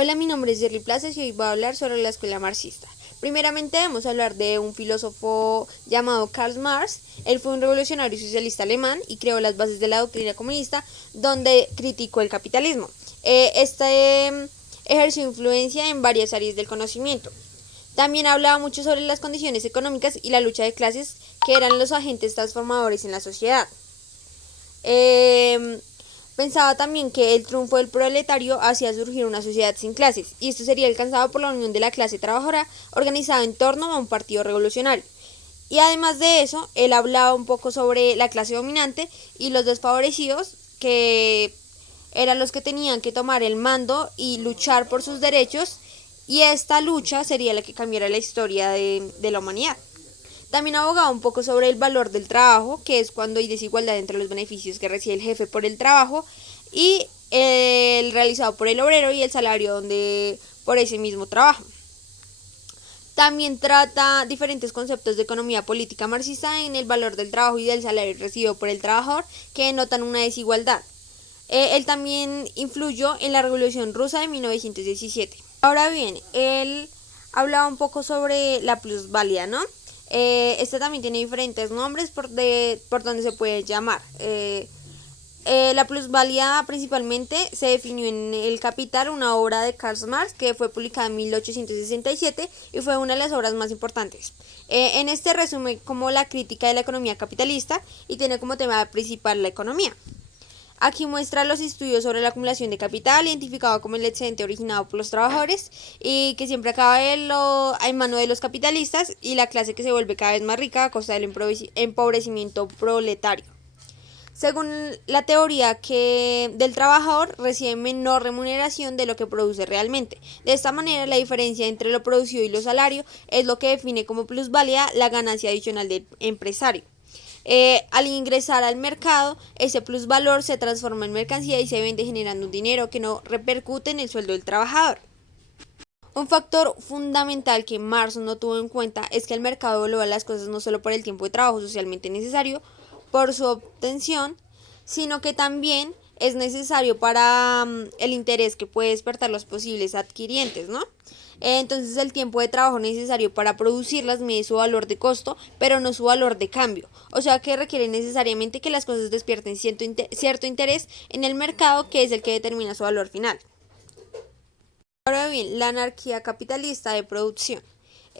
Hola, mi nombre es Jerry Plazas y hoy voy a hablar sobre la escuela marxista. Primeramente vamos a hablar de un filósofo llamado Karl Marx. Él fue un revolucionario socialista alemán y creó las bases de la doctrina comunista, donde criticó el capitalismo. Ejerció influencia en varias áreas del conocimiento. También hablaba mucho sobre las condiciones económicas y la lucha de clases, que eran los agentes transformadores en la sociedad. Eh, Pensaba también que el triunfo del proletario hacía surgir una sociedad sin clases, y esto sería alcanzado por la unión de la clase trabajadora organizada en torno a un partido revolucionario. Y además de eso, él hablaba un poco sobre la clase dominante y los desfavorecidos, que eran los que tenían que tomar el mando y luchar por sus derechos, y esta lucha sería la que cambiara la historia de la humanidad. También abogaba un poco sobre el valor del trabajo, que es cuando hay desigualdad entre los beneficios que recibe el jefe por el trabajo y el realizado por el obrero y el salario por ese mismo trabajo. También trata diferentes conceptos de economía política marxista en el valor del trabajo y del salario recibido por el trabajador, que denotan una desigualdad. Él también influyó en la Revolución Rusa de 1917. Ahora bien, él hablaba un poco sobre la plusvalía, ¿no? Este también tiene diferentes nombres por donde se puede llamar. La plusvalía principalmente se definió en El Capital, una obra de Karl Marx que fue publicada en 1867 y fue una de las obras más importantes. En este resume como la crítica de la economía capitalista y tiene como tema principal la economía. Aquí muestra los estudios sobre la acumulación de capital, identificado como el excedente originado por los trabajadores y que siempre acaba en mano de los capitalistas y la clase que se vuelve cada vez más rica a costa del empobrecimiento proletario. Según la teoría que del trabajador recibe menor remuneración de lo que produce realmente. De esta manera, la diferencia entre lo producido y lo salario es lo que define como plusvalía la ganancia adicional del empresario. Al ingresar al mercado, ese plusvalor se transforma en mercancía y se vende generando un dinero que no repercute en el sueldo del trabajador. Un factor fundamental que Marx no tuvo en cuenta es que el mercado evalúa las cosas no solo por el tiempo de trabajo socialmente necesario por su obtención, sino que también es necesario para el interés que puede despertar los posibles adquirientes, ¿no? Entonces el tiempo de trabajo necesario para producirlas mide su valor de costo, pero no su valor de cambio. O sea que requiere necesariamente que las cosas despierten cierto interés en el mercado, que es el que determina su valor final. Ahora bien, la anarquía capitalista de producción.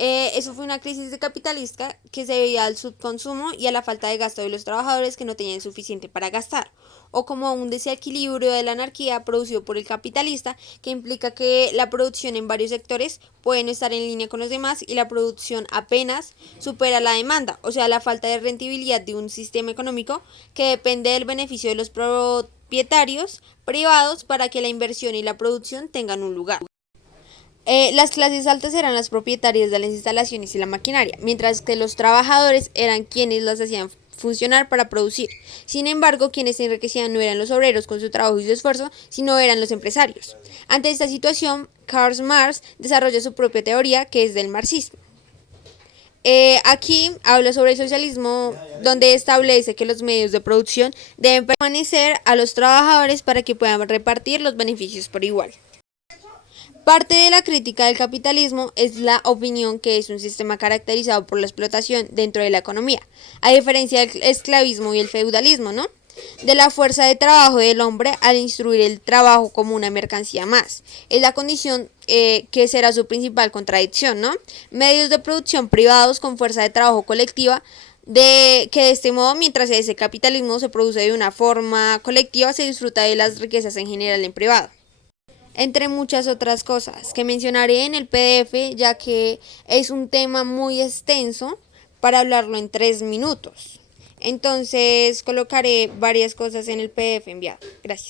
Eso fue una crisis de capitalista que se debía al subconsumo y a la falta de gasto de los trabajadores que no tenían suficiente para gastar, o como un desequilibrio de la anarquía producido por el capitalista, que implica que la producción en varios sectores puede no estar en línea con los demás y la producción apenas supera la demanda, o sea, la falta de rentabilidad de un sistema económico que depende del beneficio de los propietarios privados para que la inversión y la producción tengan un lugar. Las clases altas eran las propietarias de las instalaciones y la maquinaria, mientras que los trabajadores eran quienes las hacían funcionar para producir. Sin embargo, quienes se enriquecían no eran los obreros con su trabajo y su esfuerzo, sino eran los empresarios. Ante esta situación, Karl Marx desarrolla su propia teoría, que es del marxismo. Aquí habla sobre el socialismo, donde establece que los medios de producción deben permanecer a los trabajadores para que puedan repartir los beneficios por igual. Parte de la crítica del capitalismo es la opinión que es un sistema caracterizado por la explotación dentro de la economía, a diferencia del esclavismo y el feudalismo, ¿no? De la fuerza de trabajo del hombre al instruir el trabajo como una mercancía más. Es la condición que será su principal contradicción, ¿no? Medios de producción privados con fuerza de trabajo colectiva, que de este modo, mientras ese capitalismo se produce de una forma colectiva, se disfruta de las riquezas en general en privado, entre muchas otras cosas que mencionaré en el PDF, ya que es un tema muy extenso para hablarlo en 3 minutos. Entonces colocaré varias cosas en el PDF enviado. Gracias.